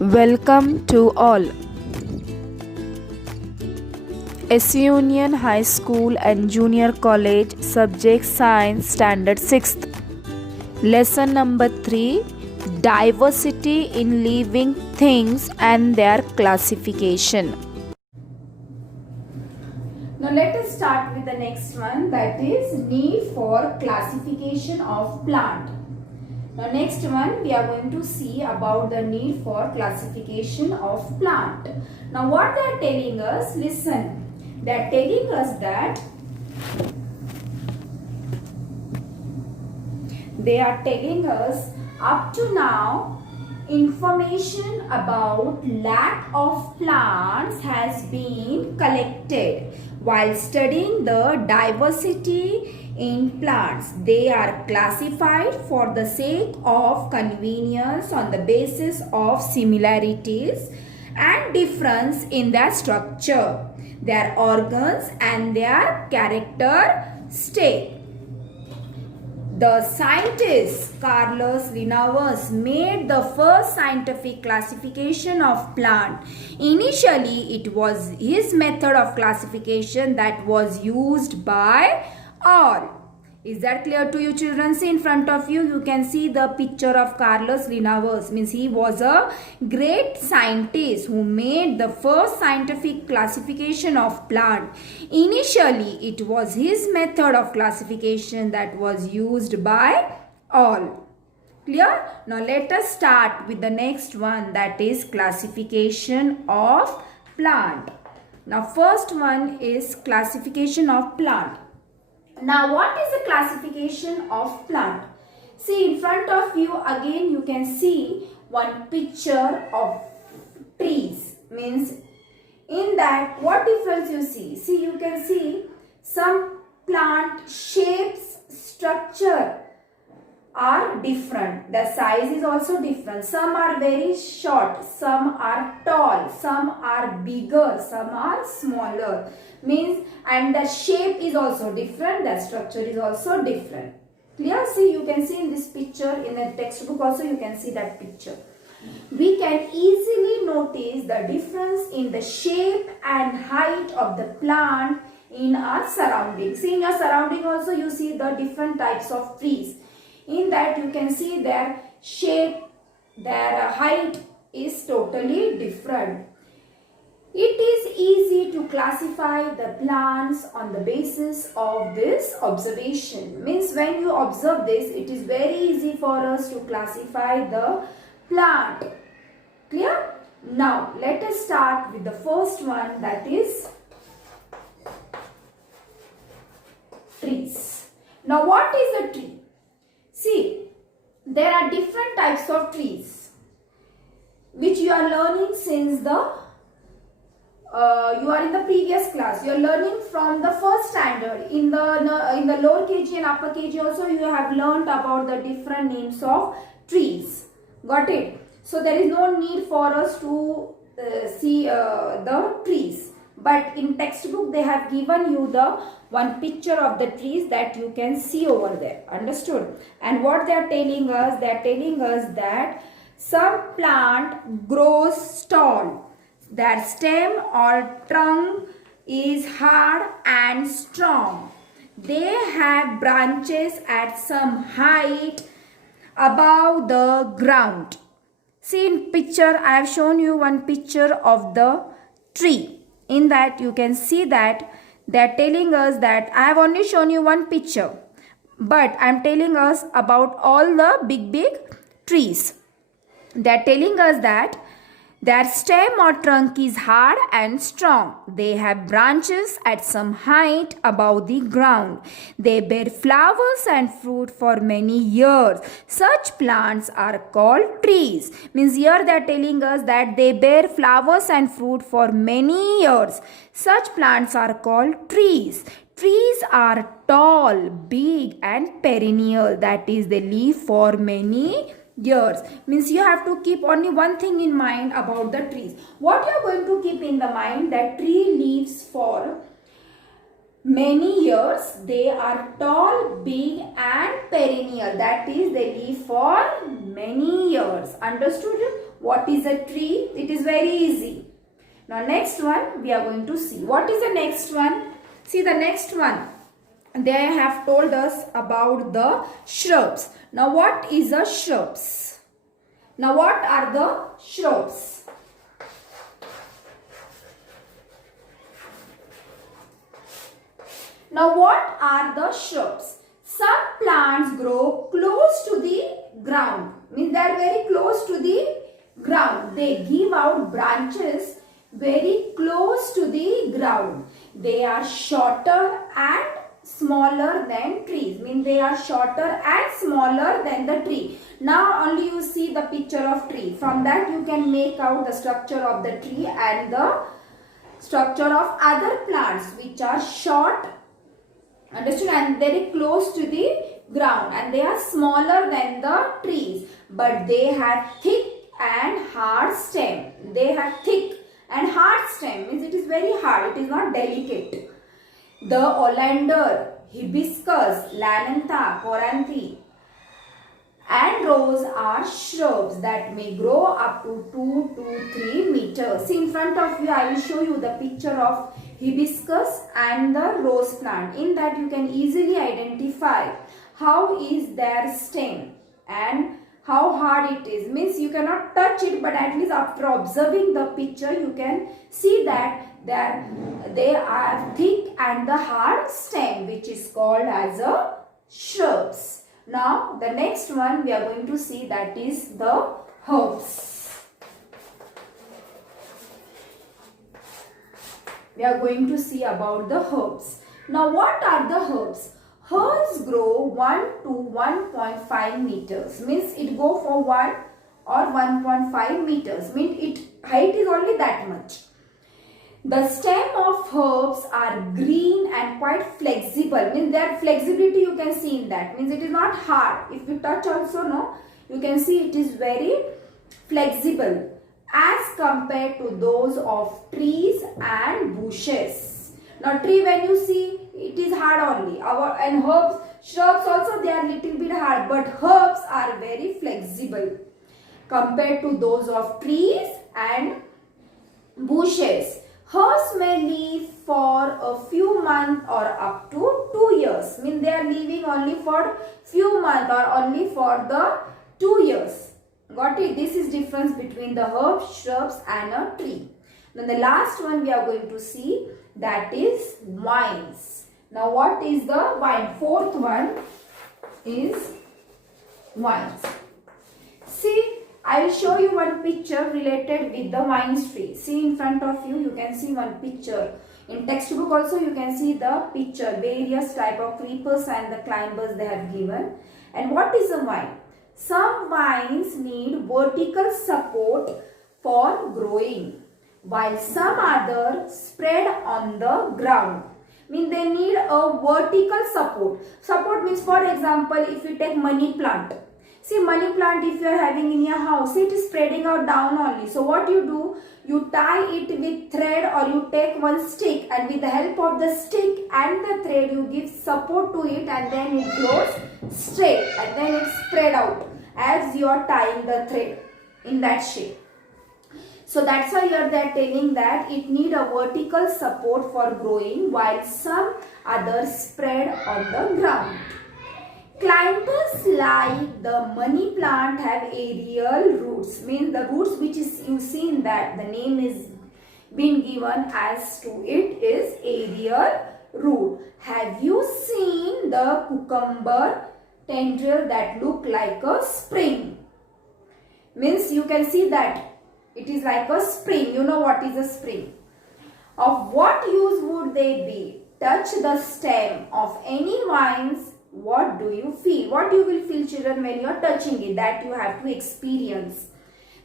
Welcome to all. S Union High School and Junior College Subject Science Standard 6th. Lesson number 3, Diversity in Living Things and Their Classification. Now let us start with the next one, that is need for classification of plant. Now next one we are going to see about the need for classification of plant. Now what they are telling us, listen, they are telling us that up to now information about lack of plants has been collected while studying the diversity in plants. They are classified for the sake of convenience on the basis of similarities and difference in their structure, their organs and their characteristic. The scientist Carlos Linnaeus made the first scientific classification of plant. Initially, it was his method of classification that was used by all. Is that clear to you, children? See in front of you, you can see the picture of Carlos Linnaeus. Means he was a great scientist who made the first scientific classification of plant. Initially, it was his method of classification that was used by all. Clear? Now let us start with the next one, that is classification of plant. Now first one is classification of plant. Now what is the classification of plant? See in front of you again you can see one picture of trees. Means in that what difference you see? See you can see some plant shapes, structure are different. The size is also different. Some are very short, some are tall, some are bigger, some are smaller. Means and the shape is also different, the structure is also different. Clear? See you can see in this picture, in the textbook also you can see that picture. We can easily notice the difference in the shape and height of the plant in our surroundings. See in your surrounding also you see the different types of trees. In that you can see their shape, their height is totally different. It is easy to classify the plants on the basis of this observation. Means when you observe this, it is very easy for us to classify the plant. Clear? Now let us start with the first one, that is trees. Now what is a tree? See, there are different types of trees which you are learning since you are in the previous class. You are learning from the first standard. In the lower KG and upper KG also you have learned about the different names of trees. Got it? So there is no need for us to see the trees. But in textbook they have given you the one picture of the trees that you can see over there. Understood? And what they are telling us? They are telling us that some plant grows tall. Their stem or trunk is hard and strong. They have branches at some height above the ground. See in picture, I have shown you one picture of the tree. In that you can see that they are telling us that I have only shown you one picture, but I am telling us about all the big trees. They are telling us that their stem or trunk is hard and strong. They have branches at some height above the ground. They bear flowers and fruit for many years. Such plants are called trees. Means here they are telling us that they bear flowers and fruit for many years. Such plants are called trees. Trees are tall, big and perennial. That is, they live for many years. Means you have to keep only one thing in mind about the trees. What you are going to keep in the mind, that tree lives for many years. They are tall, big and perennial. That is, they live for many years. Understood? What is a tree? It is very easy. Now next one we are going to see. What is the next one? See the next one. They have told us about the shrubs. Now what is a shrubs? Now what are the shrubs? Now what are the shrubs? Some plants grow close to the ground. Means they are very close to the ground. They give out branches very close to the ground. They are shorter and smaller than trees. Means they are shorter and smaller than the tree. Now only you see the picture of tree. From that you can make out the structure of the tree and the structure of other plants which are short, understood, and very close to the ground, and they are smaller than the trees, but they have thick and hard stem. They have thick and hard stem, means it is very hard, it is not delicate. The oleander, hibiscus, lanantha, coranthe and rose are shrubs that may grow up to 2 to 3 meters. See, in front of you I will show you the picture of hibiscus and the rose plant. In that you can easily identify how is their stem and how hard it is. Means you cannot touch it, but at least after observing the picture you can see that they are thick and the hard stem, which is called as a shrubs. Now the next one we are going to see, that is the herbs. We are going to see about the herbs. Now what are the herbs? Herbs grow 1 to 1.5 meters. Means it go for 1 or 1.5 meters. Means it height is only that much. The stem of herbs are green and quite flexible. Means their flexibility you can see in that. Means it is not hard. If you touch also, no, you can see it is very flexible as compared to those of trees and bushes. Now tree, when you see, it is hard only. And herbs, shrubs also, they are little bit hard, but herbs are very flexible compared to those of trees and bushes. Herbs may live for a few months or up to 2 years. Means they are living only for few months or only for the 2 years. Got it? This is difference between the herbs, shrubs and a tree. Then the last one we are going to see, that is vines. Now what is the vine? Fourth one is vines. See, I will show you one picture related with the vine tree. See, in front of you, you can see one picture. In textbook also you can see the picture, various type of creepers and the climbers they have given. And what is a vine? Some vines need vertical support for growing, while some others spread on the ground. Means they need a vertical support. Support means, for example, if you take money plant. See, money plant, if you are having in your house, it is spreading out down only. So what you do, you tie it with thread, or you take one stick, and with the help of the stick and the thread you give support to it, and then it grows straight, and then it spread out as you are tying the thread in that shape. So that's why here they are telling that it need a vertical support for growing, while some others spread on the ground. Climbers like the money plant have aerial roots. Means the roots which is you see in that, the name is been given as to it is aerial root. Have you seen the cucumber tendril that look like a spring? Means you can see that it is like a spring. You know what is a spring. Of what use would they be? Touch the stem of any vines. What do you feel? What you will feel, children, when you are touching it? That you have to experience.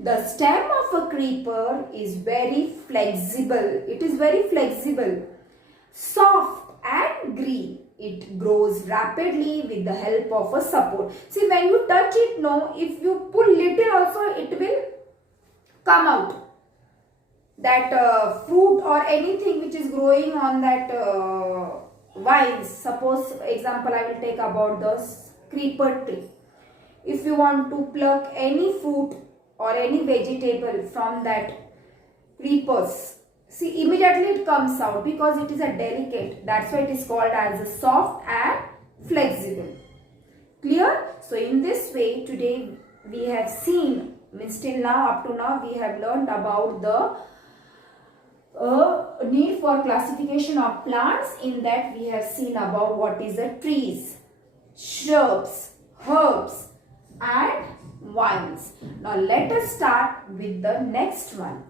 The stem of a creeper is very flexible. It is very flexible, soft and green. It grows rapidly with the help of a support. See, when you touch it, no, if you pull little also, it will come out. That fruit or anything which is growing on that vines. Suppose example I will take about the creeper tree. If you want to pluck any fruit or any vegetable from that creepers, see, immediately it comes out because it is a delicate. That's why it is called as a soft and flexible. Clear? So in this way, today we have seen, means till now, up to now, we have learned about the need for classification of plants. In that we have seen about what is the trees, shrubs, herbs and vines. Now let us start with the next one.